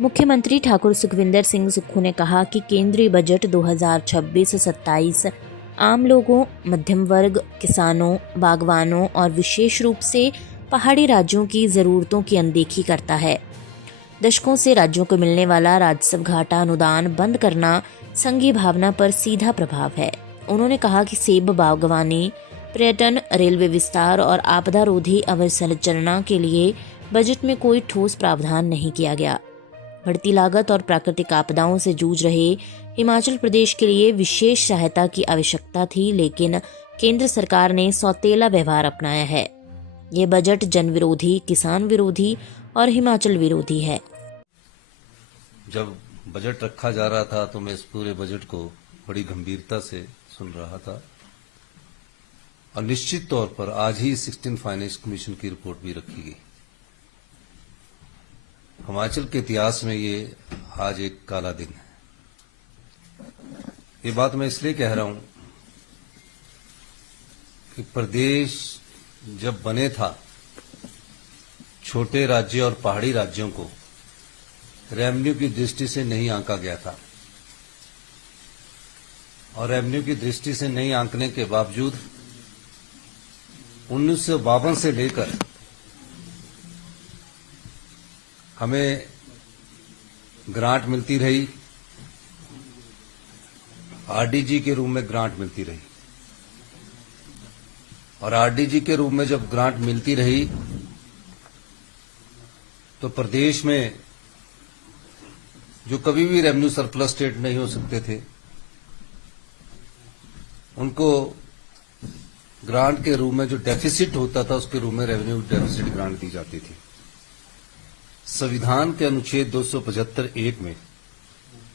मुख्यमंत्री ठाकुर सुखविंदर सिंह सुक्खू ने कहा कि केंद्रीय बजट 2026-27 आम लोगों, मध्यम वर्ग, किसानों, बागवानों और विशेष रूप से पहाड़ी राज्यों की ज़रूरतों की अनदेखी करता है। दशकों से राज्यों को मिलने वाला राजस्व घाटा अनुदान बंद करना संघीय भावना पर सीधा प्रभाव है। उन्होंने कहा कि सेब बागवानी, पर्यटन, रेलवे विस्तार और आपदा रोधी अवसंरचना के लिए बजट में कोई ठोस प्रावधान नहीं किया गया। बढ़ती लागत और प्राकृतिक आपदाओं से जूझ रहे हिमाचल प्रदेश के लिए विशेष सहायता की आवश्यकता थी, लेकिन केंद्र सरकार ने सौतेला व्यवहार अपनाया है। ये बजट जन विरोधी, किसान विरोधी और हिमाचल विरोधी है। जब बजट रखा जा रहा था तो मैं इस पूरे बजट को बड़ी गंभीरता से सुन रहा था और निश्चित तौर पर आज ही 16 फाइनेंस कमीशन की रिपोर्ट भी रखी गई। हिमाचल के इतिहास में ये आज एक काला दिन है। ये बात मैं इसलिए कह रहा हूं कि प्रदेश जब बने था, छोटे राज्य और पहाड़ी राज्यों को रेवेन्यू की दृष्टि से नहीं आंका गया था और रेवेन्यू की दृष्टि से नहीं आंकने के बावजूद 1952 से लेकर हमें ग्रांट मिलती रही, आरडीजी के रूप में ग्रांट मिलती रही और आरडीजी के रूप में जब ग्रांट मिलती रही तो प्रदेश में जो कभी भी रेवेन्यू सरप्लस स्टेट नहीं हो सकते थे, उनको ग्रांट के रूप में जो डेफिसिट होता था उसके रूप में रेवेन्यू डेफिसिट ग्रांट दी जाती थी। संविधान के अनुच्छेद 275(1) में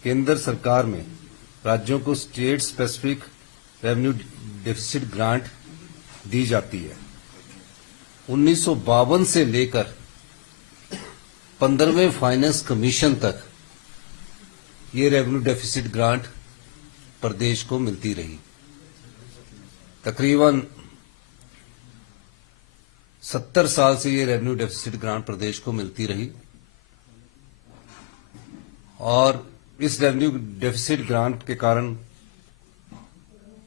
केंद्र सरकार में राज्यों को state specific revenue deficit grant दी जाती है। 1952 से लेकर 15वें फाइनेंस कमीशन तक ये रेवेन्यू डेफिसिट ग्रांट प्रदेश को मिलती रही। तकरीबन 70 साल से ये रेवेन्यू डेफिसिट ग्रांट प्रदेश को मिलती रही और इस रेवेन्यू डेफिसिट ग्रांट के कारण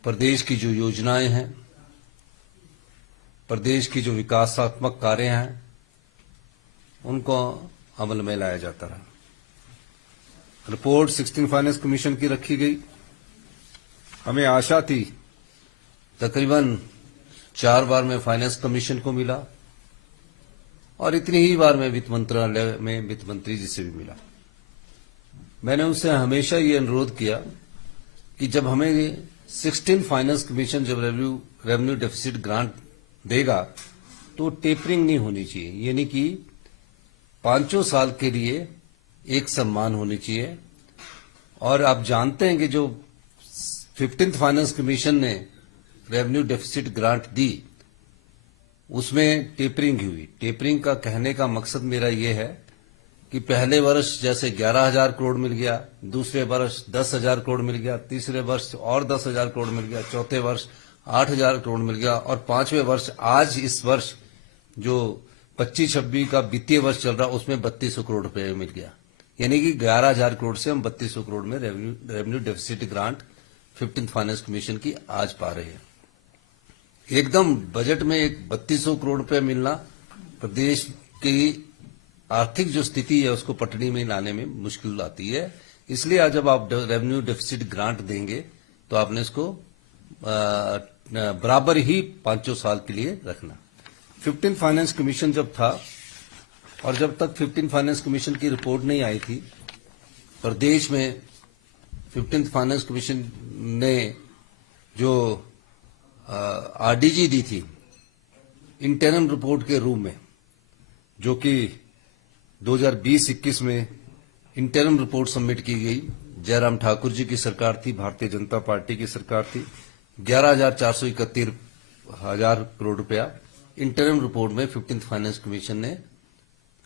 प्रदेश की जो योजनाएं हैं, प्रदेश की जो विकासात्मक कार्य हैं, उनको अमल में लाया जाता रहा। रिपोर्ट 16 फाइनेंस कमीशन की रखी गई। हमें आशा थी, तकरीबन 4 बार में फाइनेंस कमीशन को मिला और इतनी ही बार में वित्त मंत्रालय में वित्त मंत्री जी से भी मिला। मैंने उनसे हमेशा ये अनुरोध किया कि जब हमें 16 फाइनेंस कमीशन जब रेवेन्यू डेफिसिट ग्रांट देगा तो टेपरिंग नहीं होनी चाहिए, यानी कि 5 साल के लिए एक सम्मान होनी चाहिए। और आप जानते हैं कि जो 15th फाइनेंस कमीशन ने रेवेन्यू डेफिसिट ग्रांट दी उसमें टेपरिंग हुई। टेपरिंग का कहने का मकसद मेरा ये है कि पहले वर्ष जैसे 11,000 करोड़ मिल गया, दूसरे वर्ष 10,000 करोड़ मिल गया, तीसरे वर्ष और 10,000 करोड़ मिल गया, चौथे वर्ष 8,000 करोड़ मिल गया और 5वें वर्ष आज इस वर्ष जो 25-26 का वित्तीय वर्ष चल रहा उसमें 3200 करोड़ रुपए मिल गया। यानी कि 11,000 करोड़ से हम 3200 करोड़ में revenue deficit grant 15th finance commission की आज पा रहे हैं। एकदम बजट में एक 3200 करोड़ रुपए मिलना प्रदेश की आर्थिक जो स्थिति है उसको पटरी में लाने में मुश्किल आती है। इसलिए आज जब आप रेवेन्यू डेफिसिट ग्रांट देंगे तो आपने इसको बराबर ही 5 साल के लिए रखना। 15 फाइनेंस कमीशन जब था और जब तक 15 फाइनेंस कमीशन की रिपोर्ट नहीं आई थी, प्रदेश में 15 फाइनेंस कमीशन ने जो आरडीजी दी थी इंटरिम रिपोर्ट के रूप में, जो कि 2020-21 में इंटरिम रिपोर्ट सबमिट की गई। जयराम ठाकुर जी की सरकार थी, भारतीय जनता पार्टी की सरकार थी। 11,431 करोड़ रुपया इंटरिम रिपोर्ट में 15th फाइनेंस कमीशन ने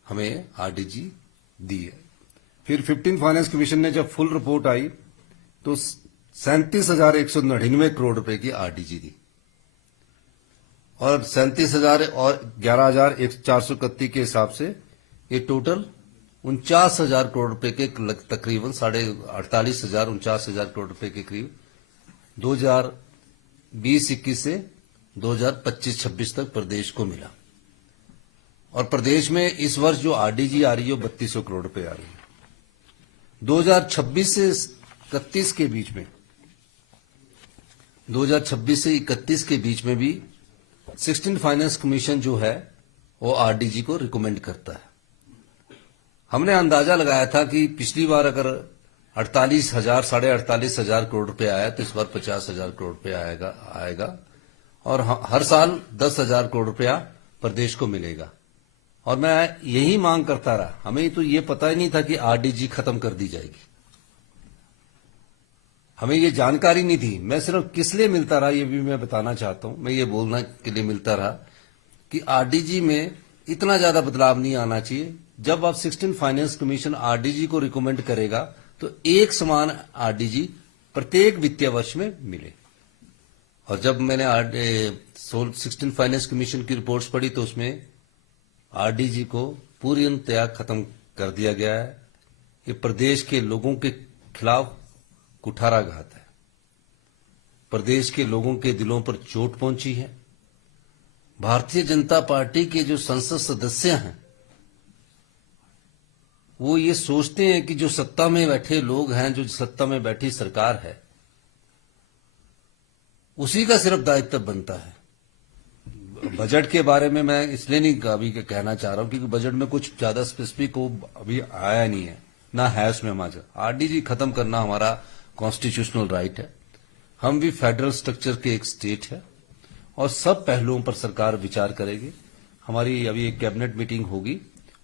हमें आरडीजी दी है। फिर 15th फाइनेंस कमीशन ने जब फुल रिपोर्ट आई तो 37,199 करोड़ रुपए की आरडीजी दी और 37,000 और 11,431 के हिसाब से ये टोटल 49,000 करोड़ रुपए के तकरीबन 48,500 49,000 करोड़ रुपए के करीब 2020-21 से 2025-26 तक प्रदेश को मिला। और प्रदेश में इस वर्ष जो आरडीजी आ रही है 3200 करोड़ रुपए आ रही है। 2026 से 31 के बीच में 2026 से 31 के बीच में भी 16 फाइनेंस कमीशन जो है वो आरडीजी को रिकमेंड करता है। हमने अंदाजा लगाया था कि पिछली बार अगर 48,000 48,500 करोड़ रुपए आया तो इस बार 50,000 करोड़ रुपए आएगा और हर साल 10,000 करोड़ रुपया प्रदेश को मिलेगा। और मैं यही मांग करता रहा, हमें तो ये पता ही नहीं था कि आरडीजी खत्म कर दी जाएगी, हमें ये जानकारी नहीं थी। मैं सिर्फ किस लिए मिलता रहा ये भी मैं बताना चाहता हूं। मैं ये बोलना के लिए मिलता रहा कि आरडीजी में इतना ज्यादा बदलाव नहीं आना चाहिए। जब आप 16 फाइनेंस कमीशन आरडीजी को रिकमेंड करेगा तो एक समान आरडीजी प्रत्येक वित्तीय वर्ष में मिले। और जब मैंने 16 फाइनेंस कमीशन की रिपोर्ट्स पढ़ी तो उसमें आरडीजी को पूर्णतया खत्म कर दिया गया है। ये प्रदेश के लोगों के खिलाफ कुठाराघात है, प्रदेश के लोगों के दिलों पर चोट पहुंची है। भारतीय जनता पार्टी के जो संसद सदस्य हैं वो ये सोचते हैं कि जो सत्ता में बैठे लोग हैं, जो सत्ता में बैठी सरकार है, उसी का सिर्फ दायित्व बनता है। बजट के बारे में मैं इसलिए नहीं अभी कहना चाह रहा हूं क्योंकि बजट में कुछ ज्यादा स्पेसिफिक अभी आया नहीं है, ना है उसमें हमारा। आरडीजी खत्म करना हमारा कॉन्स्टिट्यूशनल राइट है। हम भी फेडरल स्ट्रक्चर के एक स्टेट है और सब पहलुओं पर सरकार विचार करेगी। हमारी अभी एक कैबिनेट मीटिंग होगी,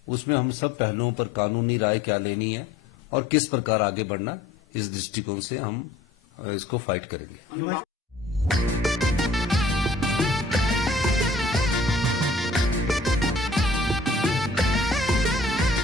उसमें हम सब पहलुओं पर कानूनी राय क्या लेनी है और किस प्रकार आगे बढ़ना, इस दृष्टिकोण से हम इसको फाइट करेंगे।